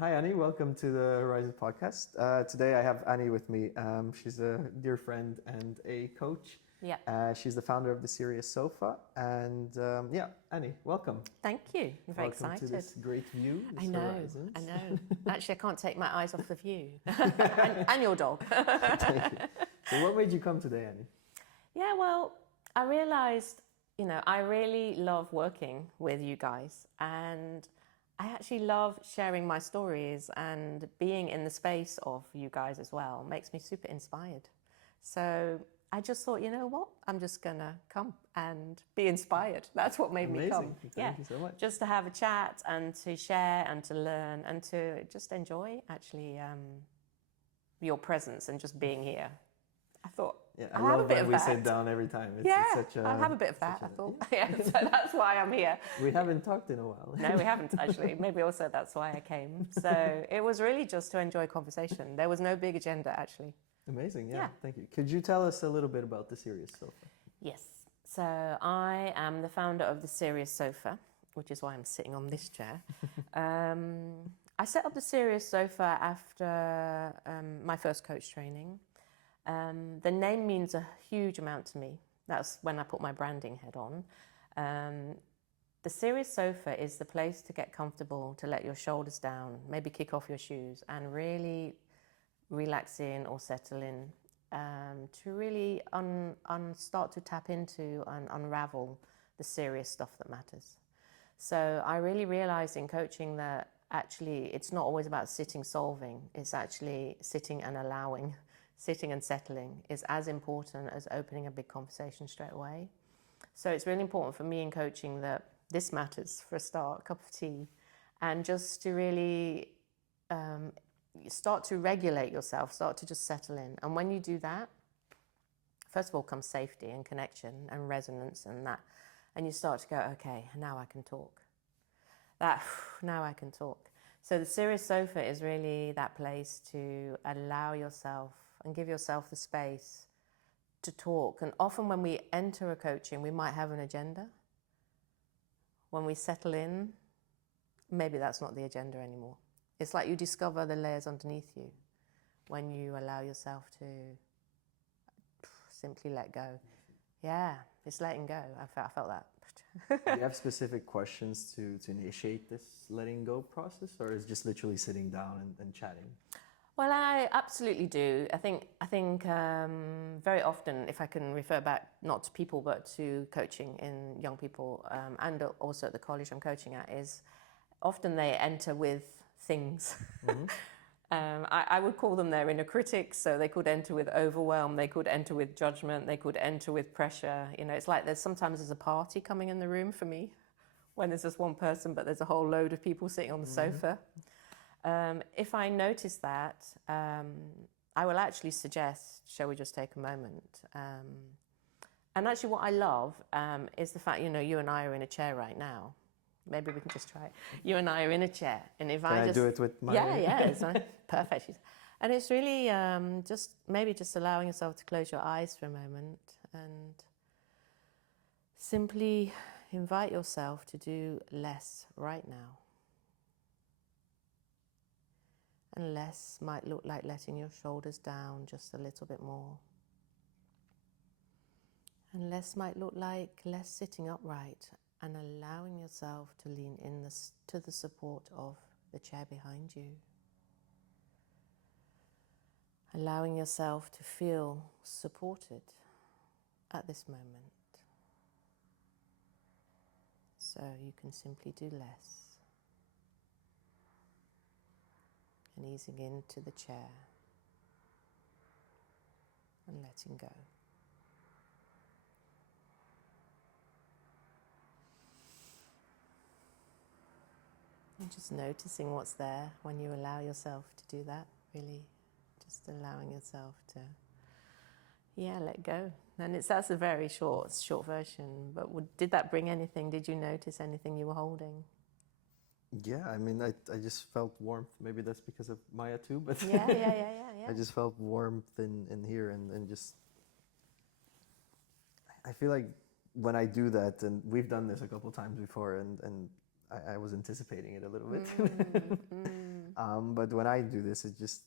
Hi, Annie. Welcome to the Horizon podcast. Today I have Annie with me. She's a dear friend and a coach. Yeah. She's the founder of the Serious Sofa. And Annie, welcome. Thank you. I'm very Welcome excited. to this great view, this I know. horizons. I know. Actually, I can't take my eyes off the view. and your dog. Thank you. So what made you come today, Annie? Yeah, well, I realised, I really love working with you guys. And I actually love sharing my stories, and being in the space of you guys as well makes me super inspired. So I just thought, you know what? I'm just going to come and be inspired. That's what made me come. Thank you so much. Just to have a chat and to share and to learn and to just enjoy actually your presence and just being here. I thought, I love when we sit down every time. I'll have a bit of that, I thought. So that's why I'm here. We haven't talked in a while. No, we haven't actually. Maybe also that's why I came. So it was really just to enjoy conversation. There was no big agenda actually. Amazing, yeah. Thank you. Could you tell us a little bit about the Serious Sofa? Yes. So I am the founder of the Serious Sofa, which is why I'm sitting on this chair. I set up the Serious Sofa after my first coach training. The name means a huge amount to me. That's when I put my branding head on. The Serious Sofa is the place to get comfortable, to let your shoulders down, maybe kick off your shoes and really relax in or settle in, to really start to tap into and unravel the serious stuff that matters. So I really realized in coaching that actually it's not always about sitting solving, it's actually sitting and allowing. Sitting and settling is as important as opening a big conversation straight away. So it's really important for me in coaching that this matters for a start, a cup of tea, and just to really start to regulate yourself, start to just settle in. And when you do that, first of all comes safety and connection and resonance and that. And you start to go, okay, now I can talk. Now I can talk. So the Serious Sofa is really that place to allow yourself and give yourself the space to talk. And often when we enter a coaching, we might have an agenda. When we settle in, maybe that's not the agenda anymore. It's like you discover the layers underneath you when you allow yourself to simply let go. Yeah, it's letting go. I felt that. Do you have specific questions to initiate this letting go process, or is it just literally sitting down and chatting? Well, I absolutely do. I think very often, if I can refer back not to people but to coaching in young people, and also at the college I'm coaching at, is often they enter with things. Mm-hmm. I would call them their inner critics. So they could enter with overwhelm, they could enter with judgment, they could enter with pressure. It's like there's a party coming in the room for me when there's just one person, but there's a whole load of people sitting on the sofa. If I notice that, I will actually suggest, shall we just take a moment? And actually what I love is the fact, you and I are in a chair right now. Maybe we can just try it. You and I are in a chair. And if I do it with my... Yeah, it's perfect. And it's really just allowing yourself to close your eyes for a moment and simply invite yourself to do less right now. And less might look like letting your shoulders down just a little bit more. And less might look like less sitting upright and allowing yourself to lean in to the support of the chair behind you. Allowing yourself to feel supported at this moment. So you can simply do less. And easing into the chair and letting go. And just noticing what's there when you allow yourself to do that, really. Just allowing yourself to, let go. And that's a very short version, but did that bring anything? Did you notice anything you were holding? Yeah, I mean, I just felt warmth. Maybe that's because of Maya too, but yeah. I just felt warmth in here and just, I feel like when I do that, and we've done this a couple of times before, and I was anticipating it a little bit. But when I do this, it just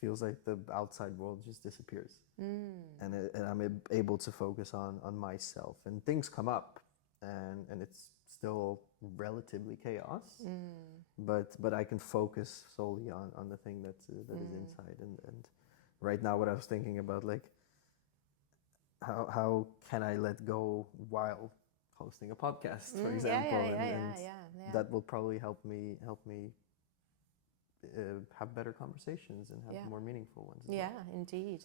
feels like the outside world just disappears. And I'm able to focus on myself. And things come up, and it's still relatively chaos. But I can focus solely on the thing that is inside. And right now, what I was thinking about, like, how can I let go while hosting a podcast, for example, and that will probably help me have better conversations and have more meaningful ones. Yeah, indeed,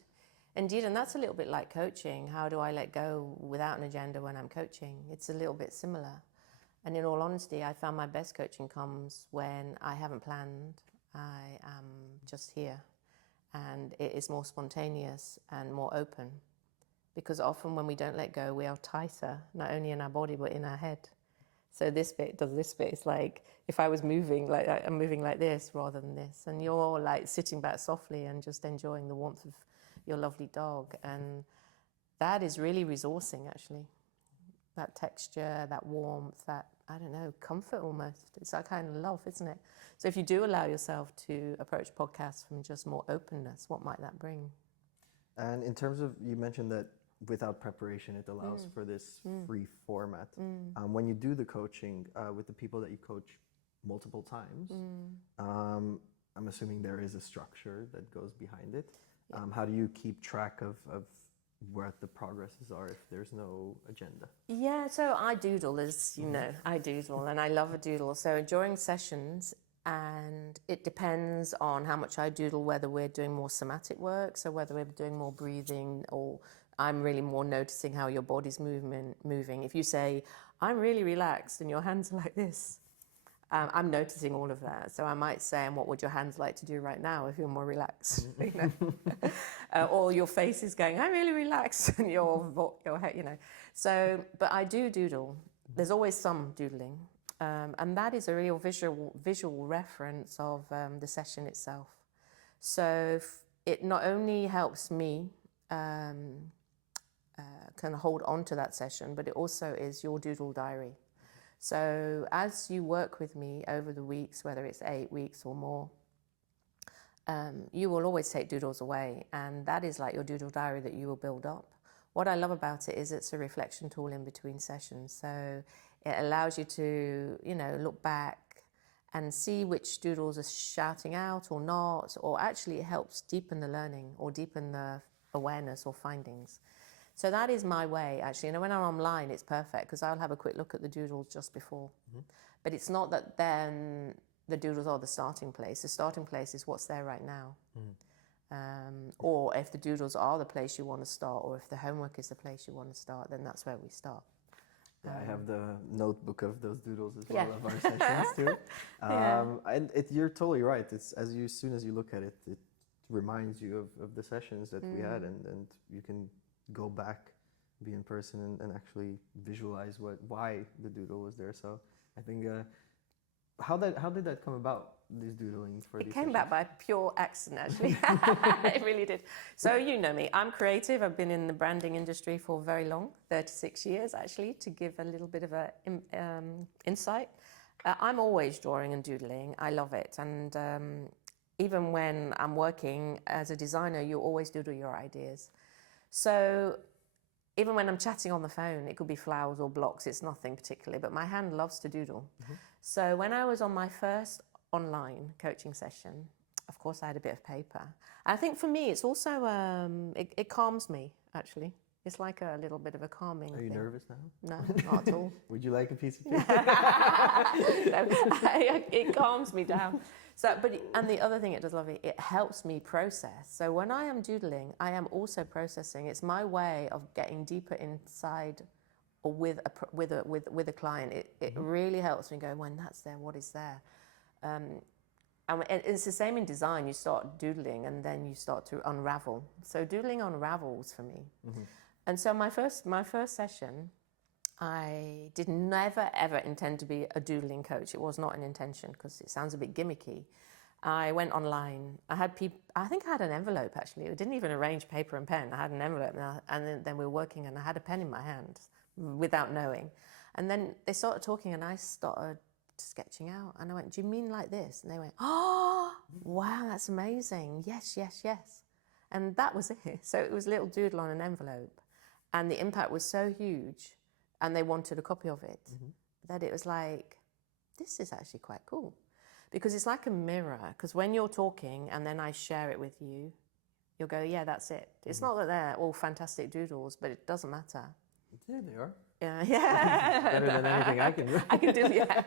and that's a little bit like coaching. How do I let go without an agenda when I'm coaching? It's a little bit similar. And in all honesty, I found my best coaching comes when I haven't planned. I am just here, and it is more spontaneous and more open. Because often when we don't let go, we are tighter, not only in our body, but in our head. So this bit does this bit. It's like if I was moving, like I'm moving like this rather than this. And you're like sitting back softly and just enjoying the warmth of your lovely dog. And that is really resourcing, actually. That texture, that warmth, that, I don't know, comfort almost. It's that kind of love, isn't it? So if you do allow yourself to approach podcasts from just more openness, what might that bring? And in terms of, you mentioned that without preparation, it allows for this free format. When you do the coaching with the people that you coach multiple times, I'm assuming there is a structure that goes behind it. How do you keep track of what the progresses are if there's no agenda? Yeah, so I doodle, as you know, I doodle, and I love a doodle. So during sessions, and it depends on how much I doodle, whether we're doing more somatic work, so whether we're doing more breathing, or I'm really more noticing how your body's moving. If you say, I'm really relaxed and your hands are like this, I'm noticing all of that. So I might say, and what would your hands like to do right now if you're more relaxed? You know? Or your face is going, I'm really relaxed, and your head, you know. So, but I do doodle. There's always some doodling. And that is a real visual reference of the session itself. So it not only helps me kind of hold on to that session, but it also is your doodle diary. So as you work with me over the weeks, whether it's 8 weeks or more, you will always take doodles away, and that is like your doodle diary that you will build up. What I love about it is it's a reflection tool in between sessions. So it allows you to, you know, look back and see which doodles are shouting out or not, or actually it helps deepen the learning or deepen the awareness or findings. So that is my way, actually. You know, when I'm online, it's perfect because I'll have a quick look at the doodles just before. But it's not that then the doodles are the starting place. The starting place is what's there right now. Or if the doodles are the place you want to start, or if the homework is the place you want to start, then that's where we start. Yeah, I have the notebook of those doodles as well of our sessions too. And you're totally right. It's as soon as you look at it, it reminds you of the sessions that we had, and you can go back, be in person, and actually visualize why the doodle was there. So I think how did that come about? These doodlings for it came about by pure accident, actually. It really did. So you know me, I'm creative. I've been in the branding industry for very long, 36 years actually, to give a little bit of a insight. I'm always drawing and doodling. I love it. And even when I'm working as a designer, you always doodle your ideas. So even when I'm chatting on the phone, it could be flowers or blocks, it's nothing particularly, but my hand loves to doodle. So when I was on my first online coaching session, of course I had a bit of paper. I think for me it's also, it calms me actually. It's like a little bit of a calming Are you thing. nervous now? No, not at all. Would you like a piece of paper? No, it calms me down. So, and the other thing it does, lovely, it helps me process. So when I am doodling, I am also processing. It's my way of getting deeper inside, or with a client. It really helps me go, when that's there, what is there? And it's the same in design. You start doodling and then you start to unravel. So doodling unravels for me. And so my first session, I did never ever intend to be a doodling coach. It was not an intention because it sounds a bit gimmicky. I went online. I think I had an envelope actually. I didn't even arrange paper and pen. I had an envelope, and then we were working, and I had a pen in my hand without knowing. And then they started talking, and I started sketching out, and I went, "Do you mean like this?" And they went, "Oh, that's amazing. Yes, yes, yes. And that was it. So it was a little doodle on an envelope. And the impact was so huge, and they wanted a copy of it, that it was like, this is actually quite cool. Because it's like a mirror. Because when you're talking and then I share it with you, you'll go, yeah, that's it. It's not that they're all fantastic doodles, but it doesn't matter. Yeah, they are. Yeah. Better than anything I can do. I can do, yeah.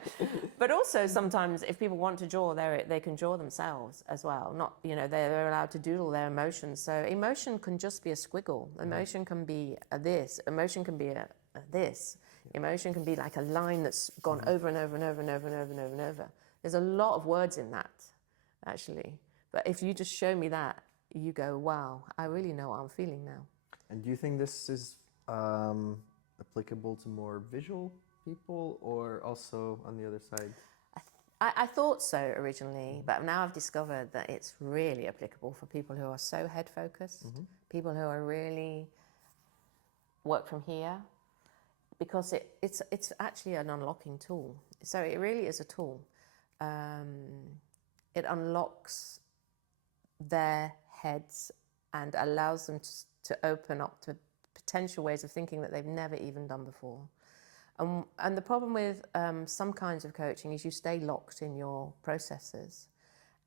But also sometimes if people want to draw, they can draw themselves as well. Not, they're allowed to doodle their emotions. So emotion can just be a squiggle. Emotion can be a this. Emotion can be a this. Emotion can be like a line that's gone over and over and over and over and over and over and over. There's a lot of words in that, actually. But if you just show me that, you go, wow, I really know what I'm feeling now. And do you think this is applicable to more visual people, or also on the other side? I thought so originally, but now I've discovered that it's really applicable for people who are so head focused, people who are really work from here, because it's actually an unlocking tool. So it really is a tool. It unlocks their heads and allows them to open up to potential ways of thinking that they've never even done before. And the problem with some kinds of coaching is you stay locked in your processes,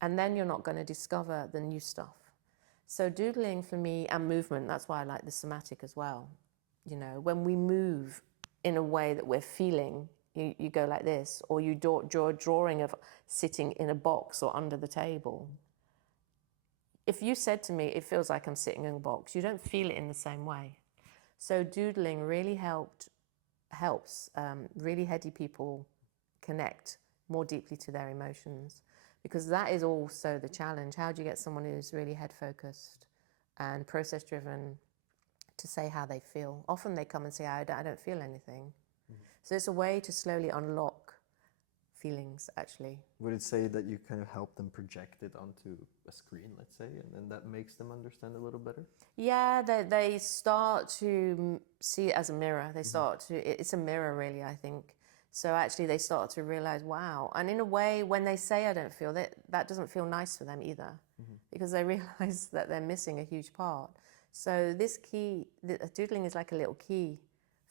and then you're not going to discover the new stuff. So doodling for me, and movement, that's why I like the somatic as well. When we move in a way that we're feeling, you go like this, or you draw a drawing of sitting in a box or under the table. If you said to me, it feels like I'm sitting in a box, you don't feel it in the same way. So doodling really helps really heady people connect more deeply to their emotions, because that is also the challenge. How do you get someone who's really head focused and process driven to say how they feel? Often they come and say, I don't feel anything. So it's a way to slowly unlock feelings, actually. Would it say that you kind of help them project it onto a screen, let's say, and then that makes them understand a little better? Yeah, they start to see it as a mirror. It's a mirror, really, I think. So actually they start to realize, wow. And in a way, when they say I don't feel that doesn't feel nice for them either, because they realize that they're missing a huge part. So this doodling is like a little key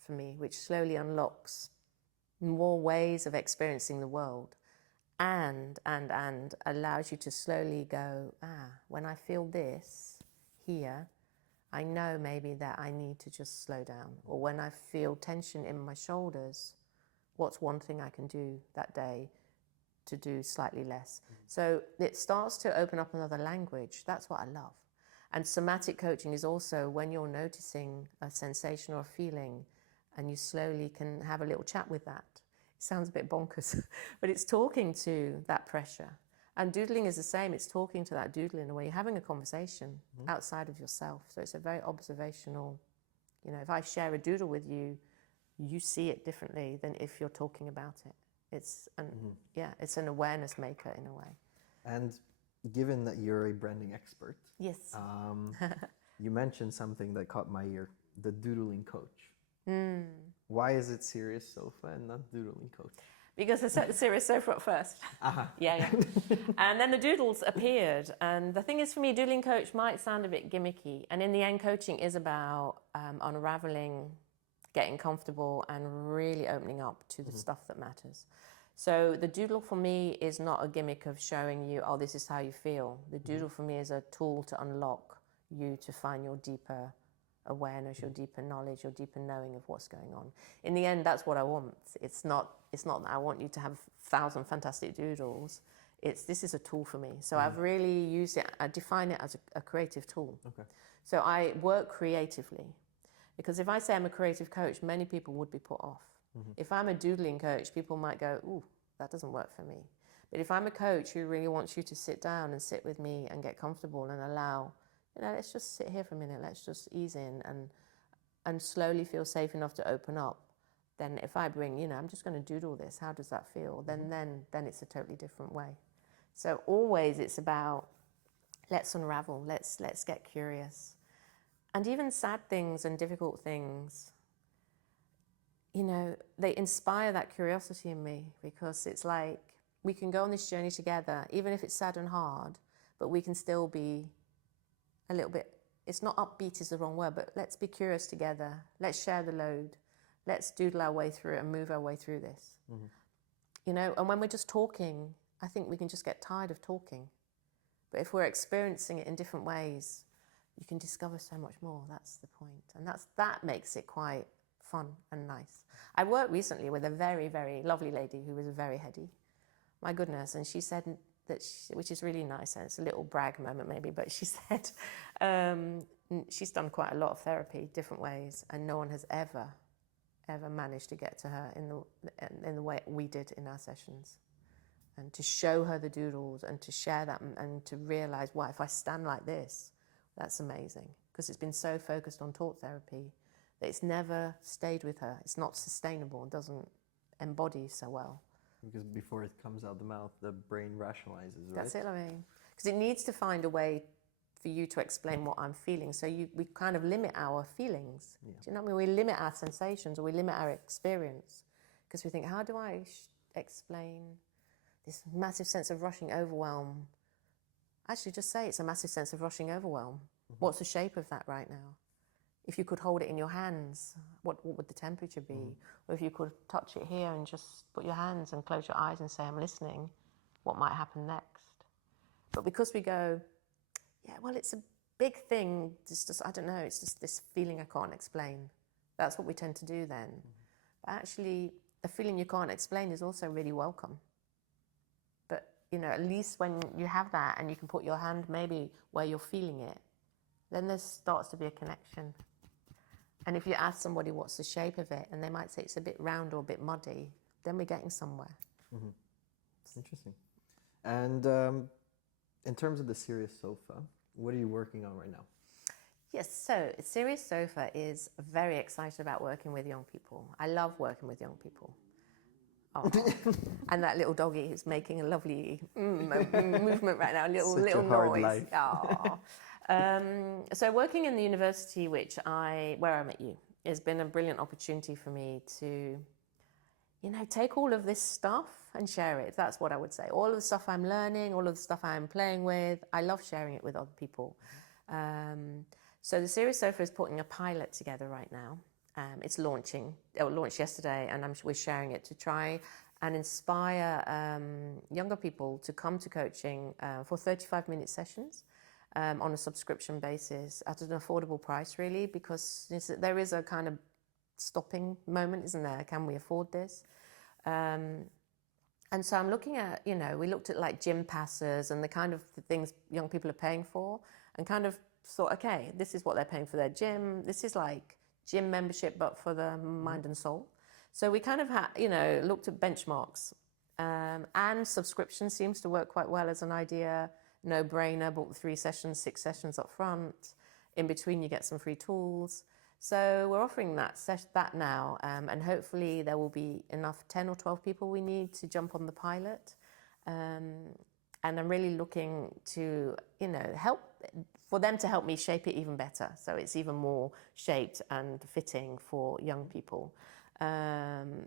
for me, which slowly unlocks more ways of experiencing the world, and allows you to slowly go, when I feel this here, I know maybe that I need to just slow down. Or when I feel tension in my shoulders, what's one thing I can do that day to do slightly less? So it starts to open up another language. That's what I love. And somatic coaching is also when you're noticing a sensation or a feeling, and you slowly can have a little chat with that. It sounds a bit bonkers, but it's talking to that pressure. And doodling is the same. It's talking to that doodle in a way. You're having a conversation outside of yourself. So it's a very observational, if I share a doodle with you, you see it differently than if you're talking about it. It's an awareness maker in a way. And given that you're a branding expert, yes, you mentioned something that caught my ear, the doodling coach. Why is it Serious Sofa and not Doodling Coach? Because I set the Serious Sofa up first. Yeah. And then the doodles appeared. And the thing is, for me, Doodling Coach might sound a bit gimmicky. And in the end, coaching is about unraveling, getting comfortable, and really opening up to the stuff that matters. So the doodle for me is not a gimmick of showing you, this is how you feel. The doodle for me is a tool to unlock you to find your deeper awareness, your deeper knowledge, your deeper knowing of what's going on. In the end, that's what I want. It's not that I want you to have 1,000 fantastic doodles. This is a tool for me. So I've really used it. I define it as a creative tool. Okay. So I work creatively, because if I say I'm a creative coach, many people would be put off. If I'm a doodling coach, people might go, ooh, that doesn't work for me. But if I'm a coach who really wants you to sit down and sit with me and get comfortable and allow, let's just sit here for a minute, let's just ease in and slowly feel safe enough to open up. Then if I bring, I'm just going to doodle this, how does that feel? Then it's a totally different way. So always it's about, let's unravel, let's get curious. And even sad things and difficult things, they inspire that curiosity in me, because it's like we can go on this journey together, even if it's sad and hard, but we can still be a little bit, it's not upbeat is the wrong word, but let's be curious together. Let's share the load. Let's doodle our way through it and move our way through this. Mm-hmm. You know, and when we're just talking, I think we can just get tired of talking. But if we're experiencing it in different ways, you can discover so much more. That's the point. And that makes it quite fun and nice. I worked recently with a very, very lovely lady who was very heady. My goodness. And she said that, which is really nice, and it's a little brag moment maybe, but she said she's done quite a lot of therapy, different ways, and no one has ever managed to get to her in the way we did in our sessions. And to show her the doodles and to share that and to realize, wow, if I stand like this, that's amazing. Because it's been so focused on talk therapy that it's never stayed with her. It's not sustainable and doesn't embody so well. Because before it comes out the mouth, the brain rationalizes, right? That's it, I mean. Because it needs to find a way for you to explain what I'm feeling. So we kind of limit our feelings. Yeah. Do you know what I mean? We limit our sensations or we limit our experience. Because we think, how do I explain this massive sense of rushing overwhelm? Actually, just say it's a massive sense of rushing overwhelm. Mm-hmm. What's the shape of that right now? If you could hold it in your hands, what would the temperature be? Mm-hmm. Or if you could touch it here and just put your hands and close your eyes and say, I'm listening, what might happen next? But because we go, yeah, well, it's a big thing, just I don't know, it's just this feeling I can't explain. That's what we tend to do then. Mm-hmm. But actually, a feeling you can't explain is also really welcome. But, you know, at least when you have that and you can put your hand maybe where you're feeling it, then there starts to be a connection. And if you ask somebody what's the shape of it, and they might say it's a bit round or a bit muddy, then we're getting somewhere. Mm-hmm. Interesting. And in terms of the Serious Sofa, what are you working on right now? Yes, so Serious Sofa is very excited about working with young people. I love working with young people. Oh. And that little doggy is making a lovely movement right now, little noise. Oh. So working in the university, where I met you, has been a brilliant opportunity for me to, you know, take all of this stuff and share it. That's what I would say. All of the stuff I'm learning, all of the stuff I'm playing with, I love sharing it with other people. So the Serious Sofa is putting a pilot together right now. It's launching. It launched yesterday, and we're sharing it to try and inspire younger people to come to coaching for 35-minute sessions. On a subscription basis at an affordable price, really, because there is a kind of stopping moment, isn't there? Can we afford this? And so I'm looking at, you know, we looked at like gym passes and the kind of things young people are paying for, and kind of thought, okay, this is what they're paying for their gym. This is like gym membership, but for the mind and soul. So we kind of looked at benchmarks, and subscription seems to work quite well as an idea. No-brainer, bought 3 sessions, 6 sessions up front. In between, you get some free tools. So we're offering that now, and hopefully there will be enough 10 or 12 people we need to jump on the pilot. And I'm really looking to, you know, for them to help me shape it even better, so it's even more shaped and fitting for young people.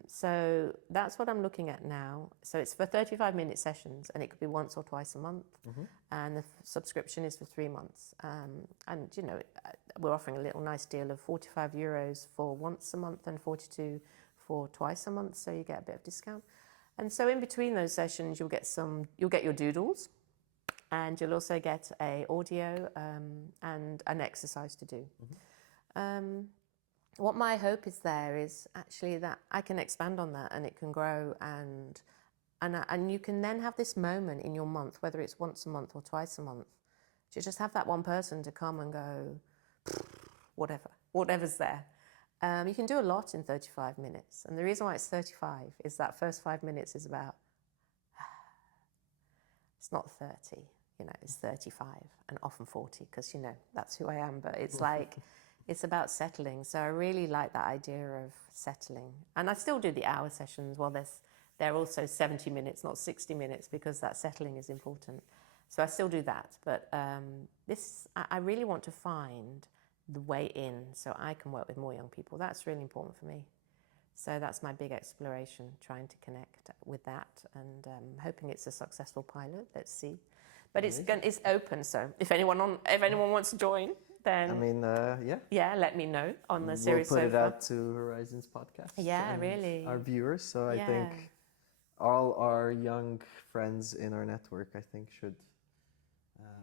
So that's what I'm looking at now. So it's for 35-minute sessions, and it could be once or twice a month. Mm-hmm. And the subscription is for 3 months. And, you know, we're offering a little nice deal of €45 for once a month and 42 for twice a month. So you get a bit of discount. And so in between those sessions, you'll get your doodles, and you'll also get a audio and an exercise to do. Mm-hmm. What my hope is there is actually that I can expand on that and it can grow, and you can then have this moment in your month, whether it's once a month or twice a month, to just have that one person to come and go, whatever's there. You can do a lot in 35 minutes. And the reason why it's 35 is that first 5 minutes is about, it's not 30, you know, it's 35 and often 40, because, you know, that's who I am. But it's like, it's about settling. So I really like that idea of settling. And I still do the hour sessions. Well, they're also 70 minutes, not 60 minutes, because that settling is important. So I still do that. But I really want to find the way in so I can work with more young people. That's really important for me. So that's my big exploration, trying to connect with that, and hoping it's a successful pilot. Let's see. But it's open, so if anyone wants to join, then I mean, let me know on the we'll Serious put it Sofa. out to Horizons podcast. Yeah, and really. our viewers. So I think all our young friends in our network, I think, should.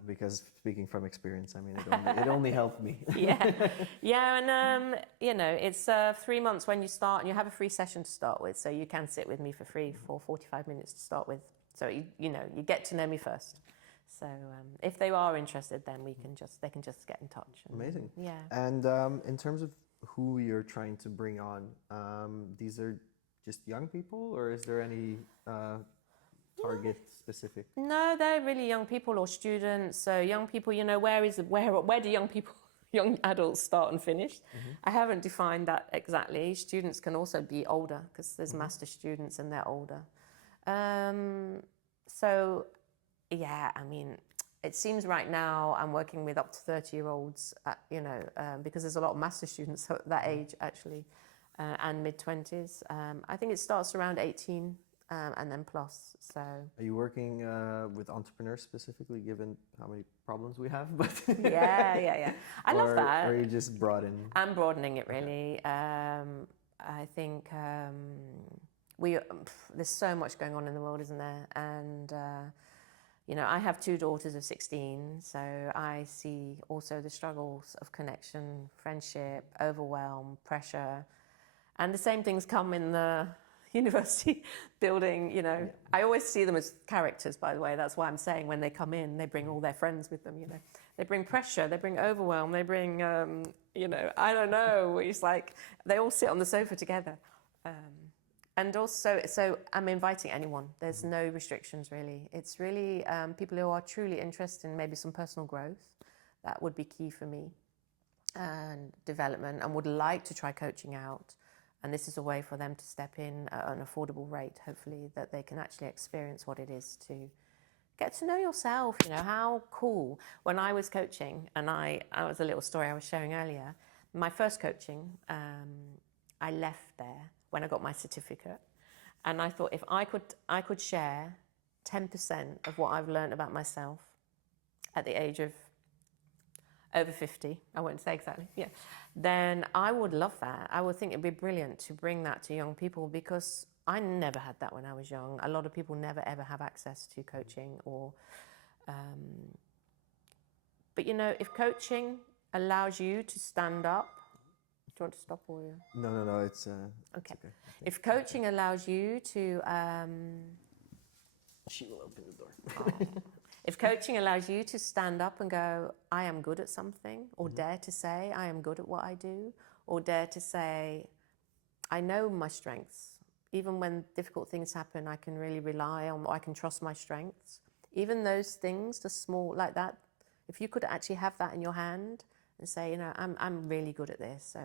Because speaking from experience, I mean, it only helped me. And it's 3 months when you start, and you have a free session to start with, so you can sit with me for free for 45 minutes to start with. So you get to know me first. So if they are interested, then they can just get in touch. Amazing. Yeah. And in terms of who you're trying to bring on, these are just young people, or is there any target specific? No, they're really young people or students. So young people, where do young adults start and finish? I haven't defined that exactly. Students can also be older because there's master students and they're older. I mean, it seems right now I'm working with up to 30-year-olds, because there's a lot of master students at that age actually, and mid-20s. I think it starts around 18. And then plus. So, are you working with entrepreneurs specifically, given how many problems we have? But yeah. I love that. Or are you just broadening? I'm broadening it really. I think there's so much going on in the world, isn't there? And I have 2 daughters of 16, so I see also the struggles of connection, friendship, overwhelm, pressure, and the same things come in the university building, I always see them as characters, by the way. That's why I'm saying when they come in, they bring all their friends with them, They bring pressure, they bring overwhelm, they bring, I don't know. It's like they all sit on the sofa together. And also, so I'm inviting anyone. There's no restrictions, really. It's really people who are truly interested in maybe some personal growth. That would be key for me. And development, and would like to try coaching out. And this is a way for them to step in at an affordable rate, hopefully, that they can actually experience what it is to get to know yourself. How cool. When I was coaching, and I was a little story I was sharing earlier, my first coaching, I left there when I got my certificate. And I thought if I could share 10% of what I've learned about myself at the age of over 50, I won't say exactly, then I would love that. I would think it'd be brilliant to bring that to young people, because I never had that when I was young. A lot of people never ever have access to coaching or, but if coaching allows you to stand up, do you want to stop or? No, it's okay. It's okay. If coaching allows you to, she will open the door. If coaching allows you to stand up and go, I am good at something, or dare to say, I am good at what I do, or dare to say, I know my strengths. Even when difficult things happen, I can really rely on, or I can trust my strengths. Even those things, the small, like that, if you could actually have that in your hand and say, I'm really good at this, so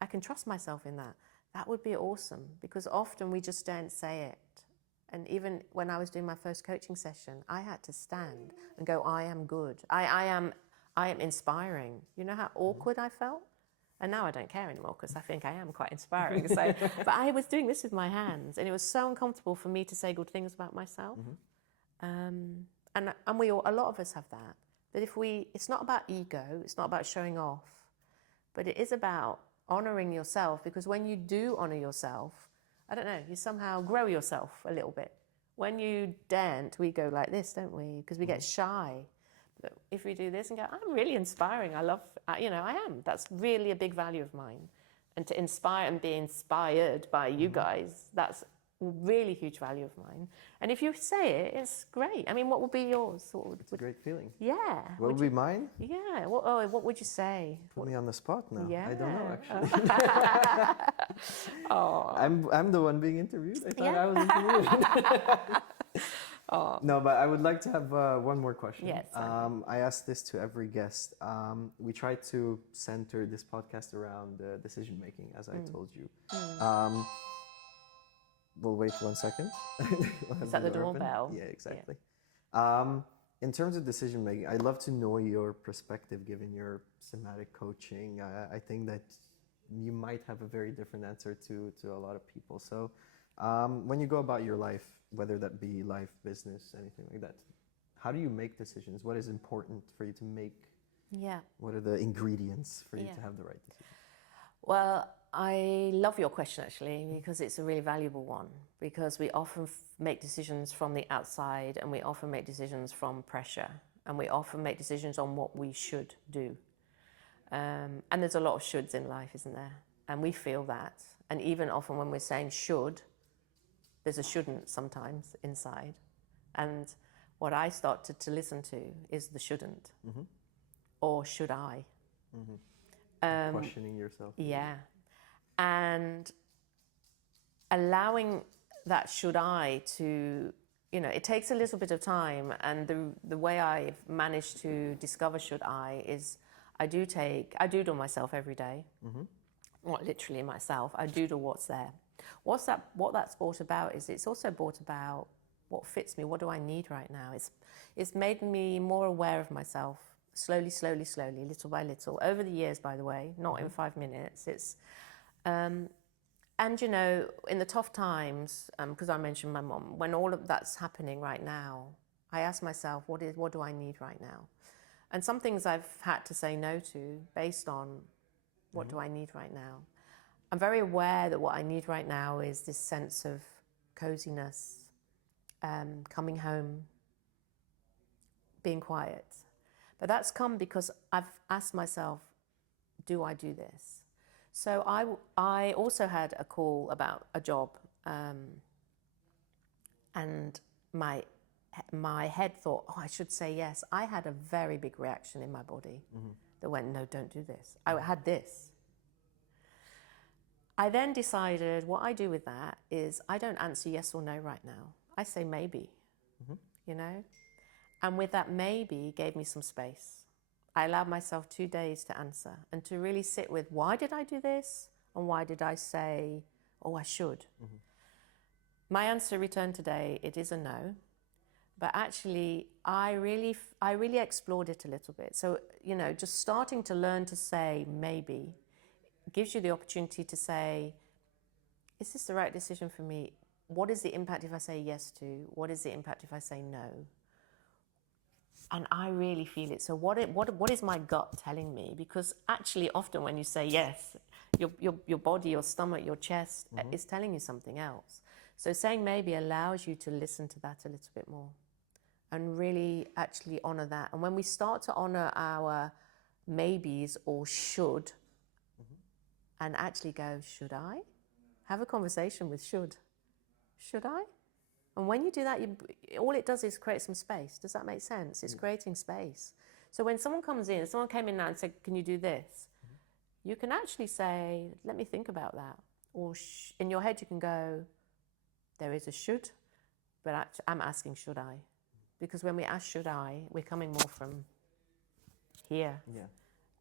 I can trust myself in that. That would be awesome, because often we just don't say it. And even when I was doing my first coaching session, I had to stand and go, I am good. I am inspiring. You know how awkward I felt? And now I don't care anymore, because I think I am quite inspiring. So, but I was doing this with my hands, and it was so uncomfortable for me to say good things about myself. And a lot of us have that. But it's not about ego, it's not about showing off, but it is about honoring yourself, because when you do honor yourself, I don't know, you somehow grow yourself a little bit. When you daren't, we go like this, don't we? Because we get shy. But if we do this and go, I'm really inspiring, I am. That's really a big value of mine. And to inspire and be inspired by you guys, that's a really huge value of mine. And if you say it, it's great. I mean, what would be yours? It's a great feeling. Yeah. What would be mine? Yeah. What would you say? Put me on the spot now. Yeah. I don't know, actually. Oh. I'm the one being interviewed. I thought I was interviewed. No, but I would like to have one more question. Yes. I ask this to every guest. We try to center this podcast around decision making, as I told you. We'll wait 1 second. Is that the doorbell? Yeah, exactly. Yeah. In terms of decision making, I'd love to know your perspective, given your somatic coaching. I think that you might have a very different answer to a lot of people. So when you go about your life, whether that be life, business, anything like that, how do you make decisions? What is important for you to make? Yeah. What are the ingredients for you to have the right decision? Well, I love your question actually, because it's a really valuable one, because we often make decisions from the outside, and we often make decisions from pressure, and we often make decisions on what we should do. And there's a lot of shoulds in life, isn't there? And we feel that. And even often when we're saying should, there's a shouldn't sometimes inside. And what I started to listen to is the shouldn't. Or should I? Questioning yourself. Yeah. And allowing that should I to, it takes a little bit of time. And the way I've managed to discover should I is I doodle myself every day. Not literally myself, I doodle what's there. What that's brought about is it's also brought about what fits me, what do I need right now. It's made me more aware of myself, slowly, little by little, over the years, by the way, not in 5 minutes. It's and in the tough times, because I mentioned my mom, when all of that's happening right now, I ask myself, what do I need right now? And some things I've had to say no to based on what do I need right now. I'm very aware that what I need right now is this sense of coziness, coming home, being quiet. But that's come because I've asked myself, do I do this? So I also had a call about a job, and my head thought, I should say yes. I had a very big reaction in my body that went, no, don't do this. I had this. I then decided what I do with that is I don't answer yes or no right now. I say maybe, And with that maybe gave me some space. I allowed myself 2 days to answer and to really sit with why did I do this and why did I say, I should. My answer returned today, it is a no. But actually, I really explored it a little bit. So, just starting to learn to say maybe gives you the opportunity to say, is this the right decision for me? What is the impact if I say yes to? What is the impact if I say no? And I really feel it. So what is my gut telling me? Because actually, often when you say yes, your body, your stomach, your chest is telling you something else. So saying maybe allows you to listen to that a little bit more and really actually honor that. And when we start to honor our maybes or should, and actually go, should I? Have a conversation with should. Should I? And when you do that, all it does is create some space. Does that make sense? It's creating space. So when someone comes in, someone came in now and said, can you do this? You can actually say, let me think about that. Or in your head, you can go, there is a should, but I'm asking should I? Because when we ask should I, we're coming more from here. Yeah.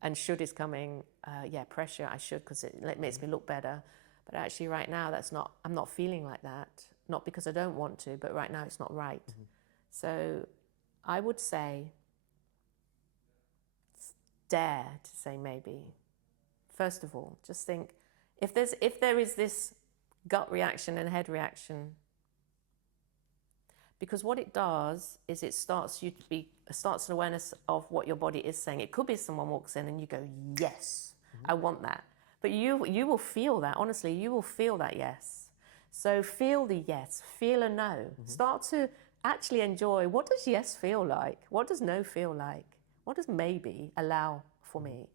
And should is coming, pressure, I should, because it makes me look better. But actually right now, I'm not feeling like that. Not because I don't want to, but right now it's not right. So I would say, dare to say maybe. First of all, just think, if there is this gut reaction and head reaction, because what it does is it starts an awareness of what your body is saying. It could be someone walks in and you go, yes, I want that. But you will feel that, honestly, you will feel that yes. So feel the yes, feel a no. Start to actually enjoy, what does yes feel like? What does no feel like? What does maybe allow for me?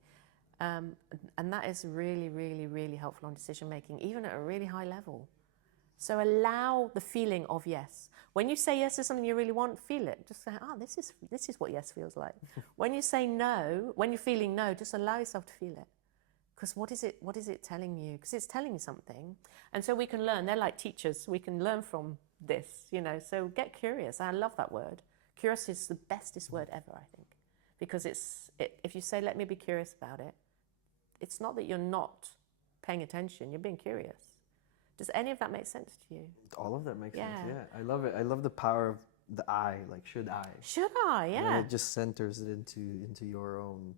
And that is really, really, really helpful on decision making, even at a really high level. So allow the feeling of yes. When you say yes to something you really want, feel it. Just say, this is what yes feels like. When you say no, when you're feeling no, just allow yourself to feel it. Because what is it telling you? Because it's telling you something. And so we can learn. They're like teachers. We can learn from this, So get curious. I love that word. Curious is the bestest word ever, I think. Because if you say, let me be curious about it, it's not that you're not paying attention. You're being curious. Does any of that make sense to you? All of that makes sense, yeah. I love it. I love the power of the I, like should I. Should I, yeah. And it just centers it into your own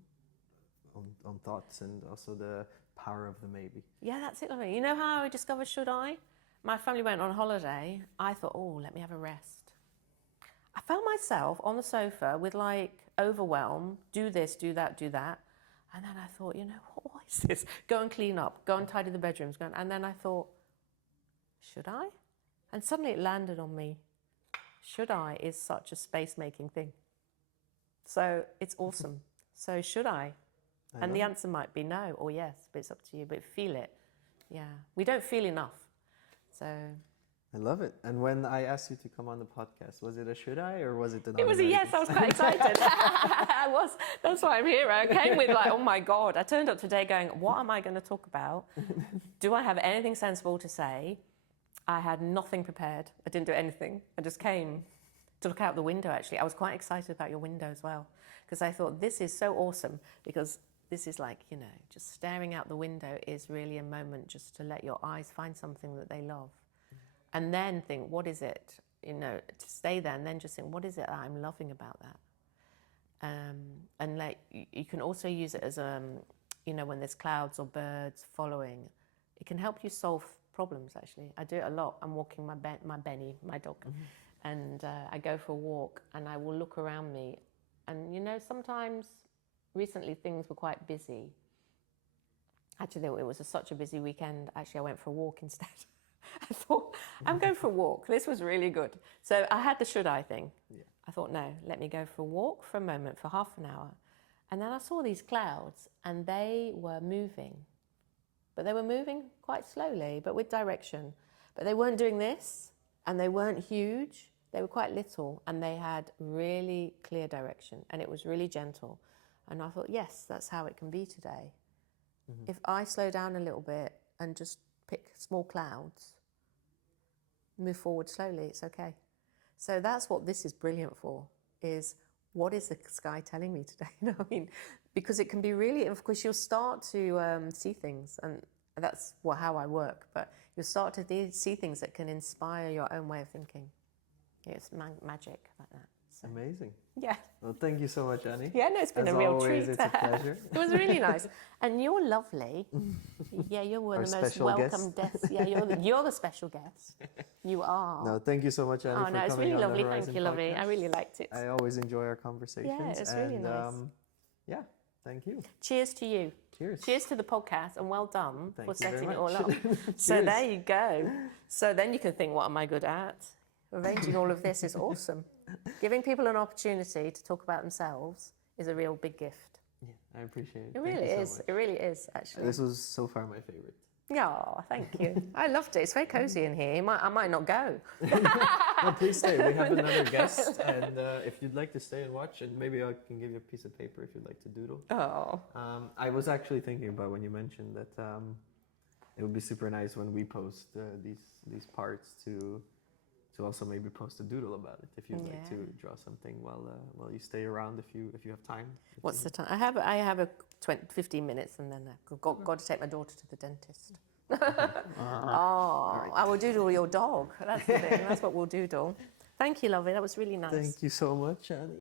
thoughts, and also the power of the maybe. Yeah, that's it. You know how I discovered should I? My family went on holiday. I thought, let me have a rest. I found myself on the sofa with like overwhelm, do this, do that, do that. And then I thought, you know, what is this? Go and clean up, go and tidy the bedrooms. And then I thought, should I? And suddenly it landed on me. Should I is such a space-making thing. So it's awesome. So should I? And the answer might be no or yes, but it's up to you. But feel it. Yeah. We don't feel enough. So I love it. And when I asked you to come on the podcast, was it a should I or was it an It was a yes. I was quite excited. I was. That's why I'm here. I came with like, oh my God. I turned up today going, what am I going to talk about? Do I have anything sensible to say? I had nothing prepared. I didn't do anything. I just came to look out the window, actually. I was quite excited about your window as well, because I thought this is so awesome, because this is like, you know, just staring out the window is really a moment just to let your eyes find something that they love. And then think, what is it, you know, to stay there and then just think, what is it that I'm loving about that? And like, you can also use it as, you know, when there's clouds or birds following, it can help you solve problems, actually. I do it a lot. I'm walking my Benny, my dog, and I go for a walk and I will look around me. And, you know, sometimes recently things were quite busy. Actually, it was such a busy weekend. Actually, I went for a walk instead. I thought, I'm going for a walk. This was really good. So I had the should I thing. Yeah. I thought, no, let me go for a walk for a moment, for half an hour. And then I saw these clouds and they were moving. But they were moving quite slowly, but with direction. But they weren't doing this, and they weren't huge. They were quite little, and they had really clear direction, and it was really gentle. And I thought, yes, that's how it can be today. Mm-hmm. If I slow down a little bit and just pick small clouds, move forward slowly, it's okay. So that's what this is brilliant for, is what is the sky telling me today? You know what I mean? Because it can be really, of course, you'll start to see things, and that's how I work, but you'll start to see things that can inspire your own way of thinking. It's magic like that. So. Amazing. Yeah. Well, thank you so much, Annie. Yeah, no, it's been a real treat. It's a pleasure. It was really nice. And you're lovely. Yeah, you're one of the most welcome guests. Yeah, you're the special guest. You are. No, thank you so much, Annie, for coming. It's really on lovely. the Thank you, lovely. I really liked it. I always enjoy our conversations. Yeah, it's really nice. Yeah, thank you. Cheers to you. Cheers. Cheers to the podcast, and well done for setting it all up. Cheers. So there you go. So then you can think, what am I good at? Arranging all of this is awesome. Giving people an opportunity to talk about themselves is a real big gift. Yeah, I appreciate it. It really is. It really is, actually. This was so far my favorite. Oh, thank you. I loved it. It's very cozy in here. I might not go. No, please stay. We have another guest, and if you'd like to stay and watch, and maybe I can give you a piece of paper if you'd like to doodle. Oh. I was actually thinking about when you mentioned that it would be super nice when we post these parts to also maybe post a doodle about it if you'd like to draw something while you stay around if you have time. What's the time? I have a 15 minutes and then I've got to take my daughter to the dentist. Right. I will doodle your dog. That's the thing. That's what we'll doodle. Thank you, lovely. That was really nice. Thank you so much, Annie.